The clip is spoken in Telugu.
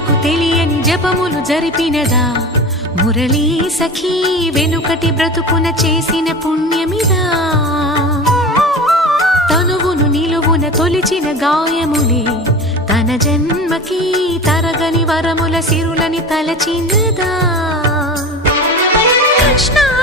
జనులకు తెలియని జపములు జరిపినదా మురళీ సఖీ వెనుకటి బ్రతుకున చేసిన పుణ్యమిదా తనువును నిలువున తొలిచిన గాయములే తన జన్మకి తరగని వరముల సిరులని తలచినదా కృష్ణ